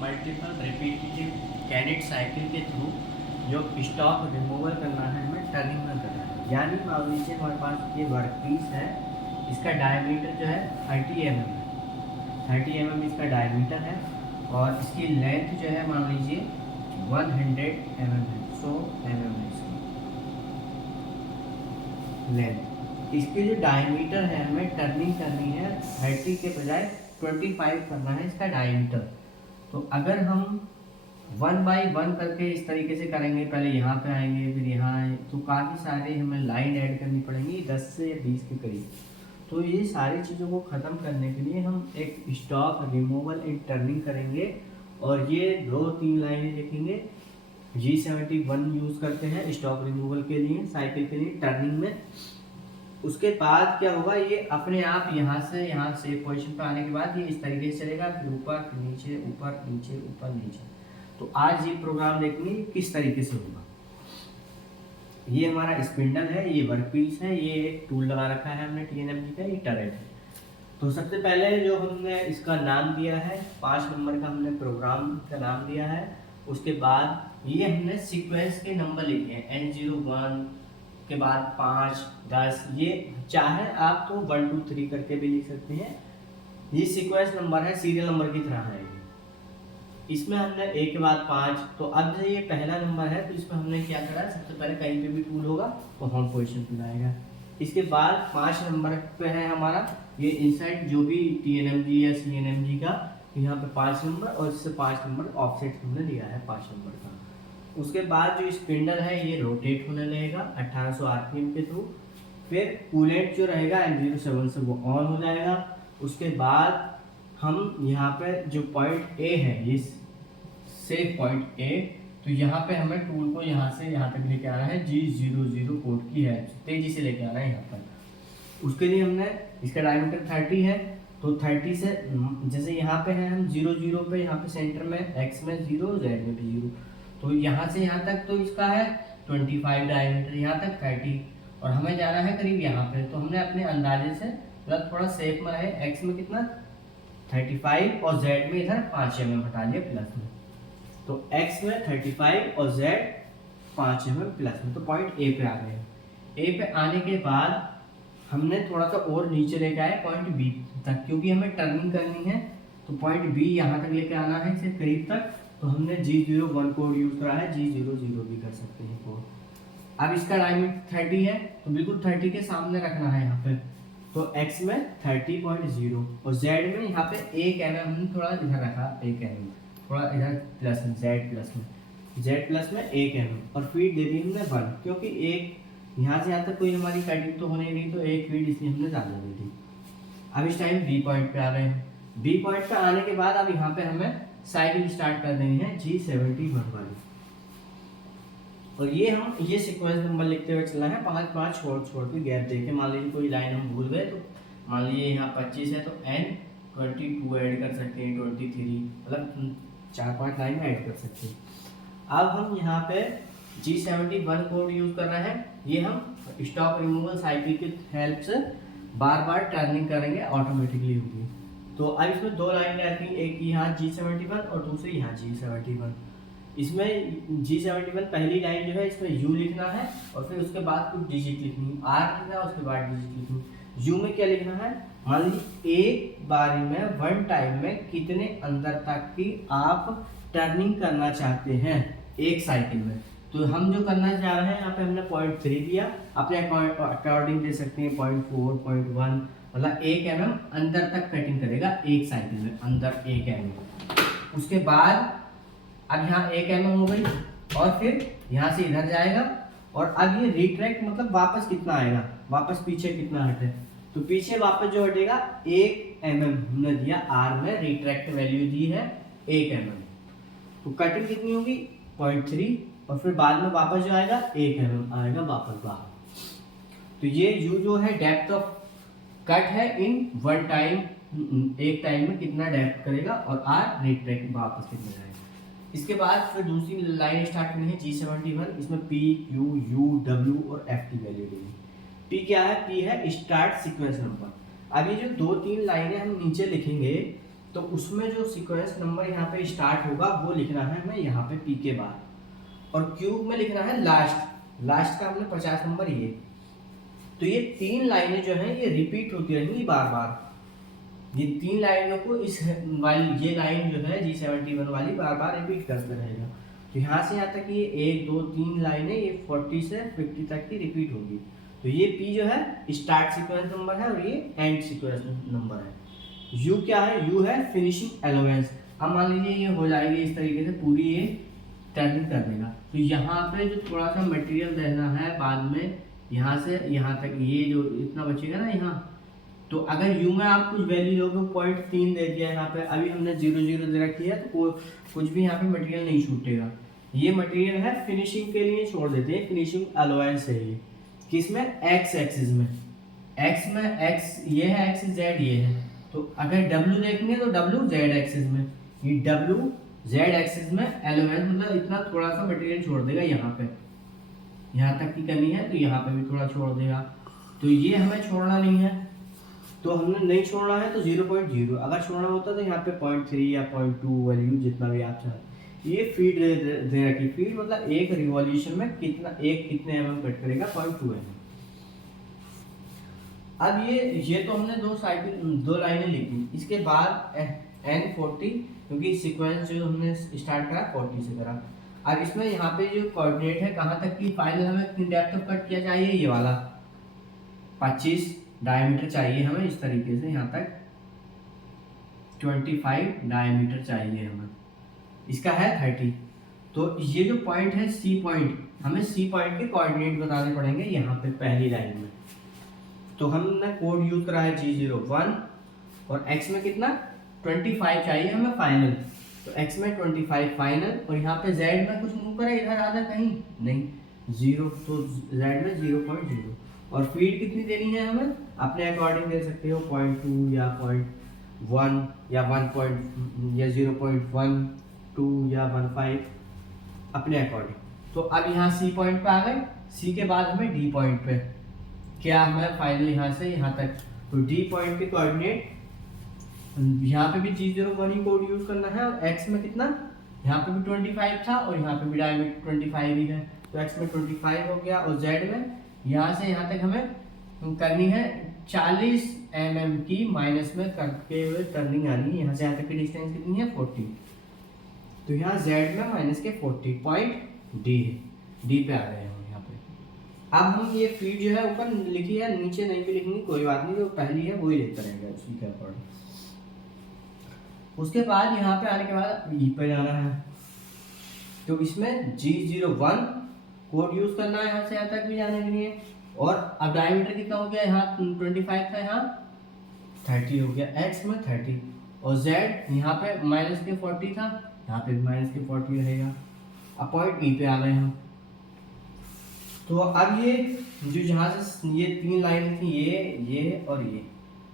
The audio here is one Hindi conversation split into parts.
मल्टीपल रिपीटेटिव कैनेट साइकिल के थ्रू जो स्टॉक रिमूवल करना है हमें टर्निंग में करना है। यानी मान लीजिए हमारे पास ये वर्क पीस है, इसका डायमीटर जो है 30 mm है, 30 mm इसका डायमीटर है और इसकी लेंथ जो है मान लीजिए 100 mm है, 100 mm है इसकी लेंथ। इसकी जो डायमीटर है हमें टर्निंग करनी है 30 के बजाय 25 करना है इसका डायमीटर। तो अगर हम 1 बाई 1 करके इस तरीके से करेंगे, पहले यहाँ पे आएंगे फिर यहाँ आए, तो काफ़ी सारे हमें लाइन ऐड करनी पड़ेंगी 10 से 20 के करीब। तो ये सारी चीज़ों को ख़त्म करने के लिए हम एक स्टॉक रिमूवल एंड टर्निंग करेंगे और ये 2-3 लाइनें लिखेंगे। G71 यूज़ करते हैं स्टॉक रिमूवल के लिए, साइकिल के लिए टर्निंग में। उसके बाद क्या होगा, ये अपने आप यहाँ से पोजीशन पे आने के बाद ये इस तरीके से चलेगा, फिर ऊपर फिर नीचे, ऊपर नीचे, ऊपर नीचे। तो आज ये प्रोग्राम देखेंगे किस तरीके से होगा। ये हमारा स्पिंडल है, ये वर्क पीस है, ये एक टूल लगा रखा है हमने TNMG का, ये टरेट है। तो सबसे पहले जो हमने इसका नाम दिया है 5 नंबर का हमने प्रोग्राम का नाम दिया है। उसके बाद ये हमने सीक्वेंस के नंबर लिखे हैं N01 के बाद 5, 10, ये चाहे आप तो 1, 2, 3 करके भी लिख सकते हैं। ये सीक्वेंस नंबर है, सीरियल नंबर की तरह है। इसमें हमने 1 के बाद 5, तो अब ये पहला नंबर है तो इसमें हमने क्या करा, सबसे पहले कहीं पे भी टूल होगा तो होम पोजीशन पे लाएगा। इसके बाद 5 नंबर पे है हमारा ये इनसाइड जो भी TNMG या CNMG का, यहाँ पे 5 नंबर और इससे 5 नंबर ऑफसेट हमने लिया है 5 नंबर का। उसके बाद जो स्पिंडल है ये रोटेट होने लगेगा 1800 RPM के थ्रू। फिर कूलेंट जो रहेगा M07 से वो ऑन हो जाएगा। उसके बाद हम यहाँ पे जो पॉइंट A है, ये सेव पॉइंट A, तो यहाँ पे हमें टूल को यहाँ से यहाँ तक लेके आना है। G00 कोड की है, तेजी से लेके आना है यहाँ पर। उसके लिए हमने इसका डायमीटर 30 है, तो 30 से जैसे यहाँ पे है हम 00 पे, यहाँ पे सेंटर में X में 0, Z में भी 0, तो यहाँ से यहाँ तक तो इसका है 25 डायमीटर, यहाँ तक 30 और हमें जाना है करीब यहाँ पे। तो हमने अपने अंदाजे से मतलब थोड़ा सेफ में रहे, X में कितना 35 और Z में इधर 5 mm हटा दिया प्लस में, तो X में 35 और Z 5 mm प्लस में, तो पॉइंट A पे आ गए। A पे आने के बाद हमने थोड़ा सा और नीचे लेके आए पॉइंट B तक, क्योंकि हमें टर्निंग करनी है तो पॉइंट B यहाँ तक लेके आना है इसे करीब तक। तो हमने G01 कोड यूज करा है, G00 भी कर सकते हैं कोड। अब इसका डायमीटर 30 है तो बिल्कुल 30 के सामने रखना है यहाँ पे, तो X में 30.0 और Z में यहाँ पे 1 mm हमने थोड़ा इधर रखा, 1 mm थोड़ा इधर प्लस में, Z प्लस में 1 mm और फीड दे दी हमने 1, क्योंकि एक यहाँ से यहाँ तक कोई हमारी कटिंग तो होने नहीं, तो एक फीड इसलिए हमने ज़्यादा दे दी। अब इस टाइम B पॉइंट पे आ रहे हैं। B पॉइंट पे आने के बाद अब यहाँ पे हमें साइकिल स्टार्ट कर देनी है G71 वाली, और ये सीक्वेंस नंबर लिखते हुए चलना है 5-5 छोड़ के गैप देके। मान लीजिए कोई लाइन हम भूल गए, तो मान लीजिए यहाँ 25 है तो N22 ऐड कर सकते हैं, 23, मतलब 4-5 लाइन ऐड कर सकते हैं। अब हम यहाँ पे G71 कोड यूज कर रहे हैं, ये हम स्टॉक रिमूवल साइकिल की हेल्प से बार बार टर्निंग करेंगे, ऑटोमेटिकली होगी। तो अब इसमें 2 लाइन आती हैं, एक यहाँ G71 और दूसरी यहाँ G71। इसमें G71 पहली लाइन जो है इसमें U लिखना है और फिर उसके बाद कुछ डिजिट लिखनी है, R लिखना है, उसके बाद डिजिट लिखनी। U में क्या लिखना है, मान लीजिए एक बारी में 1 टाइम में कितने अंदर तक की आप टर्निंग करना चाहते हैं एक साइकिल में। तो हम जो करना चाह रहे हैं यहाँ पे हमने 0.3 दिया, अपने अकॉर्डिंग दे सकते हैं 0.4, 0.1, मतलब 1 mm अंदर तक कटिंग करेगा एक साइकिल में, अंदर 1 mm। उसके बाद अब यहाँ 1 mm हो गई और फिर यहाँ से इधर जाएगा, और अब ये रिट्रैक्ट मतलब वापस कितना आएगा, वापस पीछे कितना हटे, तो पीछे वापस जो हटेगा 1 mm हमने दिया, R में रिट्रैक्ट वैल्यू दी है 1 mm, तो कटिंग कितनी होगी 0.3 और फिर बाद में वापस जो आएगा 1 mm आएगा वापस बाहर। तो ये U जो है डेप्थ ऑफ कट है इन 1 टाइम, एक टाइम में कितना डेप्थ करेगा, और R रिट्रैक्ट वापस कितना जाएगा। इसके बाद फिर दूसरी लाइन स्टार्ट करनी है G71, इसमें P, Q, U, W और F की वैल्यू देनी। P क्या है, P है स्टार्ट सीक्वेंस नंबर। अब ये जो 2-3 लाइनें हम नीचे लिखेंगे तो उसमें जो सीक्वेंस नंबर यहाँ पे स्टार्ट होगा वो लिखना है हमें यहाँ पे पी के बाद, और क्यूब में लिखना है लास्ट का हमने 50 नंबर ये। तो ये 3 लाइनें जो हैं ये रिपीट होती रहेंगी बार बार, ये 3 लाइनों को इस वाली ये लाइन जो है G71 वाली बार बार रिपीट करते रहेगा। तो यहाँ से यहाँ तक ये 1 2 3 लाइनें ये 40 से 50 तक की रिपीट होगी। तो ये P जो है स्टार्ट सीक्वेंस नंबर है और ये एंड सीक्वेंस नंबर है। U क्या है? U है फिनिशिंग अलाउंस। अब मान लीजिए ये हो जाएगी इस तरीके से पूरी ये टर्निंग कर देगा, तो यहाँ पे जो थोड़ा सा मटेरियल देना है बाद में, यहाँ से यहाँ तक ये जो इतना बचेगा ना यहाँ, तो अगर U में आप कुछ वैल्यू लोगे 0.3 दे दिया यहाँ पे, अभी हमने 0 दे रखी है, तो कुछ भी यहाँ पे मटेरियल नहीं छूटेगा। ये मटेरियल है फिनिशिंग के लिए छोड़ देते हैं, फिनिशिंग अलाउंस है ये। किसमें? एक्स एक्सिस में। एक्स में एक्स ये है, एक्स जेड ये है। तो अगर W देखेंगे तो W जेड एक्सिस में, ये W जेड एक्सिस में अलाउंस मतलब इतना थोड़ा सा मटेरियल छोड़ देगा यहाँ पे, यहाँ तक की कमी है तो यहाँ पे भी थोड़ा छोड़ देगा। तो ये हमें छोड़ना नहीं है, तो हमने नहीं छोड़ना है तो 0.0, अगर छोड़ना होता तो यहाँ पे 0.3 या 0.2 वैल्यू जितना भी आप चाहें। ये फीड दे रखी, फीड मतलब एक रिवॉल्यूशन में कितने mm कट करेगा, 0.2 mm। अब ये तो हमने दो लाइनें लिखी। इसके बाद N40, क्योंकि सीक्वेंस जो हमने स्टार्ट करा 40 से करा। अब इसमें यहाँ पे जो कोऑर्डिनेट है कहाँ तक की फाइनल हमें कितनी डेप्थ ऑफ कट किया चाहिए, ये वाला 25 डायमीटर चाहिए हमें, इस तरीके से यहाँ तक 25 डायमीटर चाहिए हमें, इसका है 30। तो ये जो पॉइंट है C पॉइंट, हमें C पॉइंट के कोऑर्डिनेट बताने पड़ेंगे यहाँ पे पहली लाइन में। तो हमने कोड यूज करा है G01 और x में कितना 25 चाहिए हमें फाइनल, तो x में 25 फाइनल, और यहाँ पे z में कुछ मूव करा इधर आधा कहीं नहीं 0, तो z में 0.0। और फीड कितनी देनी है हमें अपने अकॉर्डिंग दे सकते हो, 0.2 या 0.1 या 1 या 0.12 या 1.5 अपने अकॉर्डिंग। तो अब यहाँ C पॉइंट पे आ गए, C के बाद हमें D पॉइंट पे क्या हमें फाइनल यहाँ से यहाँ तक, तो D पॉइंट के कोऑर्डिनेट यहाँ पे भी G01 ही कोड यूज करना है, और x में कितना यहाँ पे भी 25 था और यहाँ पे भी डायमीटर 25 ही है, तो x में 25 हो गया। और z में यहाँ से यहाँ तक हमें करनी है 40 mm की माइनस में करते हुए टर्निंग आनी है, यहाँ से यहाँ तक की डिस्टेंस कितनी है 40, तो यहाँ z में माइनस के 40 पॉइंट D है, D पे आ गए हम यहाँ पे। अब हम ये फीड जो है ऊपर लिखी है, नीचे नहीं भी लिखनी कोई बात नहीं, जो पहली है वही लिखता रहेगा उसी के अकॉर्डिंग। उसके बाद यहाँ पे आने के बाद E पे जाना है, तो इसमें G01 कोड यूज करना है यहाँ से यहाँ तक भी जाने के लिए। और अब डायमीटर कितना हो गया, यहाँ 25 था, यहाँ 30 हो गया, x में 30, और z यहाँ पे माइनस के 40 था, यहाँ पे भी माइनस के 40 रहेगा। अब पॉइंट E पे आ गए हम। तो अब ये जो जहाँ से ये 3 लाइन थी, ये और ये,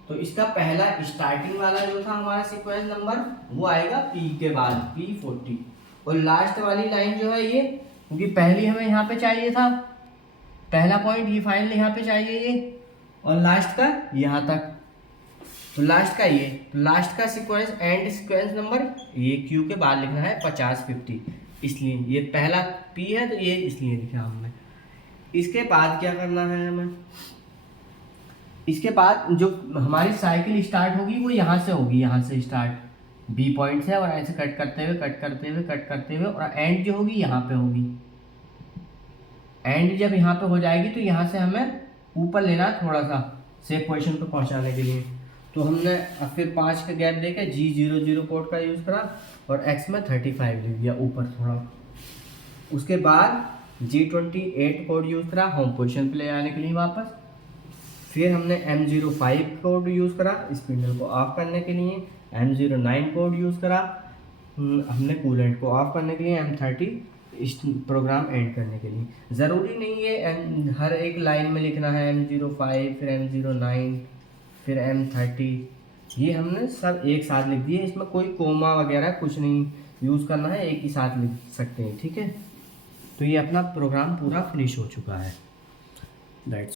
तो इसका पहला स्टार्टिंग वाला जो था हमारा सीक्वेंस नंबर वो आएगा P के बाद P40, और लास्ट वाली लाइन जो है ये, क्योंकि पहली हमें यहाँ पे चाहिए था, पहला पॉइंट ये फाइनल यहाँ पे चाहिए ये, और लास्ट का यहाँ तक, तो लास्ट का ये, तो लास्ट का सीक्वेंस एंड सीक्वेंस नंबर ये Q के बाद लिखना है 50-50, इसलिए ये पहला P है तो ये इसलिए लिखा हमने। इसके बाद क्या करना है हमें, इसके बाद जो हमारी साइकिल स्टार्ट होगी वो यहाँ से होगी, यहाँ से स्टार्ट B पॉइंट से, और ऐसे कट करते हुए और एंड जो होगी यहाँ पे होगी। एंड जब यहाँ पे हो जाएगी तो यहाँ से हमें ऊपर लेना थोड़ा सा सेफ पोजीशन पे पहुँचाने के लिए, तो हमने फिर 5 का गैप देके G00 कोड का यूज़ करा और x में 35 लिख दिया ऊपर थोड़ा। उसके बाद G28 कोड यूज़ करा होम पोजीशन पे ले जाने के लिए वापस। फिर हमने M05 कोड यूज़ करा स्पिंडल को ऑफ करने के लिए, M09 कोड यूज़ करा हमने कूलेंट को ऑफ करने के लिए, M30 इस प्रोग्राम एंड करने के लिए। ज़रूरी नहीं है हर एक लाइन में लिखना है M05 फिर M09 फिर M30, ये हमने सब एक साथ लिख दिए, इसमें कोई कोमा वगैरह कुछ नहीं यूज़ करना है, एक ही साथ लिख सकते हैं, ठीक है। तो ये अपना प्रोग्राम पूरा फिनिश हो चुका है। दैट्स